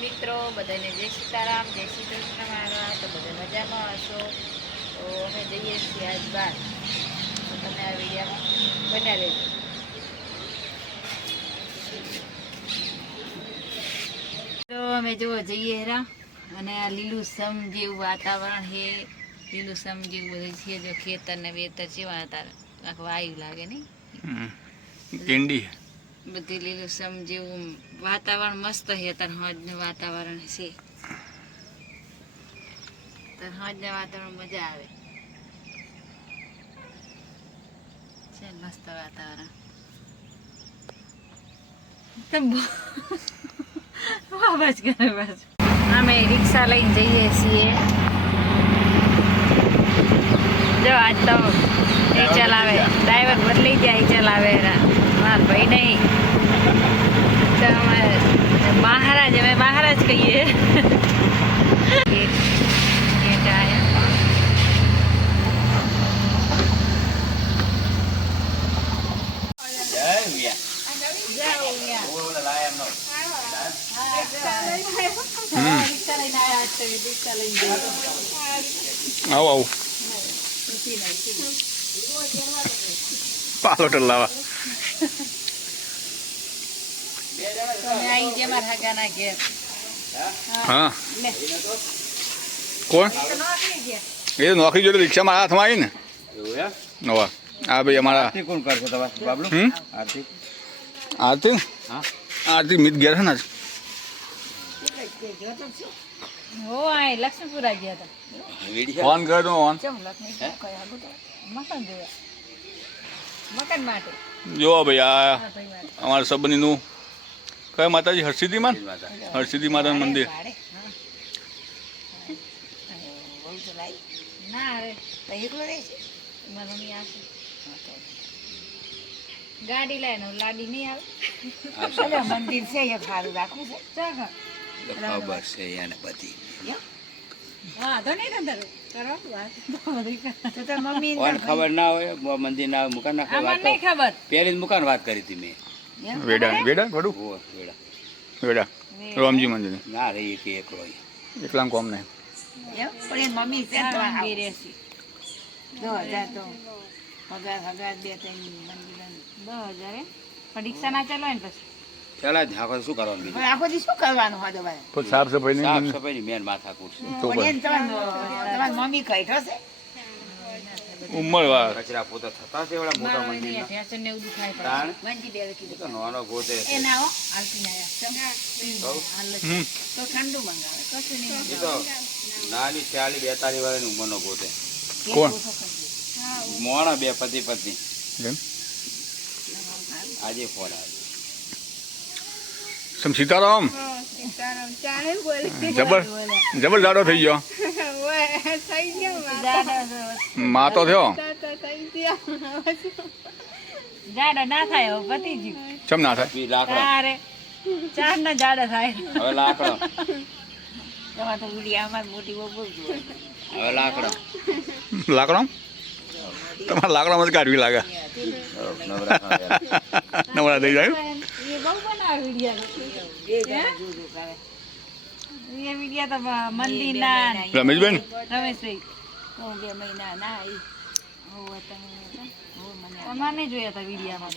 મિત્રો બધાને જય સીતારામ, જય શ્રી કૃષ્ણ મારા. તો બધા મજામાં હશો. તો અમે જઈએ છીએ આજ બહાર, તો તમે આ વિડીયોમાં બન્યા રહેજો. તો અમે જુઓ જઈએ હેરા, અને આ લીલુંછમ જેવું વાતાવરણ છે, લીલુંછમ જેવું બધું છે. જો ખેતર ને વેતર જેવા હતા, વાયુ લાગે નહીં, બધી લીલુંછમ જેવું વાતાવરણ મસ્ત છે. અત્યારે હોજનું વાતાવરણ છે, હોજના વાતાવરણ મજા આવે છે, મસ્ત વાતાવરણ. બસ કરે બસ. અમે રિક્ષા લઈને જઈએ છીએ. જો આજ તો એ ચલાવે, ડ્રાઈવર બદલી જાય, ચલાવે મારા ભાઈ નહીં. તો અમે મહારાજ, અમે મહારાજ કહીએ. આવો આવો પાલો ટલ્લાવા હા કોણ એ નોકરી જોડે રિક્ષામાં હાથમાં આવી ને. નવા હા ભાઈ અમારા કોણ કરશે તમારે બાબલો? આરતી આરતી આરતી મિત ગયા છે ને. લક્ષ્મીપુરા ગયા હતા. ફોન કર્યો તો ઓન મકાન માટે જો ભાઈ આ અમારા સંબંધીનું કયા માતાજી હરસિદ્ધિમાં, હરસિદ્ધિ માતાનું મંદિર. ગાડી લાય લાડી નહીં આવે. મંદિર છે એ સારું રાખવું છે. ખબર છે એને બધી. ખબર ના હોય મંદિર ના મુકાન ના ખબર. પેલી જ મુકાન વાત કરી હતી મેં. વેડા વેડા વડું વેડા વેડા રામજી મંદિર ના રે એક એકલો એકલામ કોમ નહીં. મમ્મી છે તો 2000 તો પગાર 2-3 મંદિર 10,000 પરીક્ષા ના ચાલો ને પછી ચાલ જ આખો શું કરવાનું? આખો દી શું કરવાનું હોય? દવાઈ પણ સાફ સફાઈ સાફ નહીં. સફાઈ ની મેન માથા કૂટશે. તમારી મમ્મી કહી થશે ઉંમર વાર કચરા પોતા થતા છે એવડા મોટા મંદિર તો નાનો ગોતે તો ઠંડુ મંગાવે કશું નહીં. એ તો નાની 40-42 વર્ષની ઉંમરનો ગોતે. કોણ મોણા બે પતિ પત્ની. એમ આજે ફોન આવ્યો. સમ સીતારામ જબર જબર જાડો થઈ ગયો. માં તો થયો જાડો ના થાય હવે પતી ગયું. ચમ ના થાય? લાકડા ચાર ના જાડા થાય. હવે લાકડો તમારે તો વિડીયામાં મોટી બહુ હવે લાકડો લાકડો તમારે લાકડામાં જ કાઢવી લાગે. નવરા થઈ જાય. એ બહુ બનાવે વિડીયા તો મંદિરના. રમેશભાઈ રમેશભાઈ 2 મહિના ના અમારે નહીં જોયા હતા વિડીયામાં.